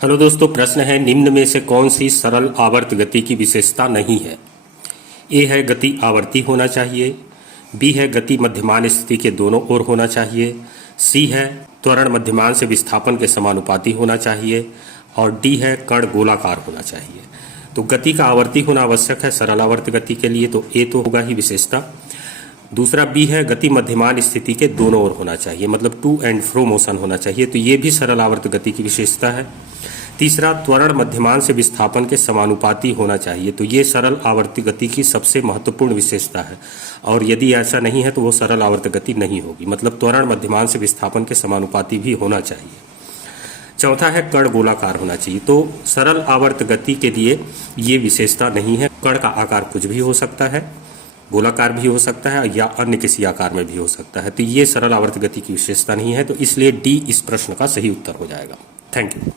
Hello दोस्तों, प्रश्न है निम्न में से कौन सी सरल आवर्त गति की विशेषता नहीं है। ए है गति आवर्ती होना चाहिए, बी है गति मध्यमान स्थिति के दोनों ओर होना चाहिए, सी है त्वरण मध्यमान से विस्थापन के समानुपाती होना चाहिए और डी है कण गोलाकार होना चाहिए। तो गति का आवर्ती होना आवश्यक है सरल आवर्त गति के लिए, तो ए तो होगा ही विशेषता। दूसरा बी है गति मध्यमान स्थिति के दोनों ओर होना चाहिए, मतलब टू एंड फ्रो मोशन होना चाहिए, तो ये भी सरल आवर्त गति की विशेषता है। तीसरा त्वरण मध्यमान से विस्थापन के समानुपाती होना चाहिए, तो ये सरल आवर्त गति की सबसे महत्वपूर्ण विशेषता है और यदि ऐसा नहीं है तो वो सरल आवर्त गति नहीं होगी, मतलब त्वरण मध्यमान से विस्थापन के समानुपाती भी होना चाहिए। चौथा है कण गोलाकार होना चाहिए, तो सरल आवर्त गति के लिए ये विशेषता नहीं है। कण का आकार कुछ भी हो सकता है, गोलाकार भी हो सकता है या अन्य किसी आकार में भी हो सकता है, तो ये सरल आवर्त गति की विशेषता नहीं है, तो इसलिए डी इस प्रश्न का सही उत्तर हो जाएगा। Thank you.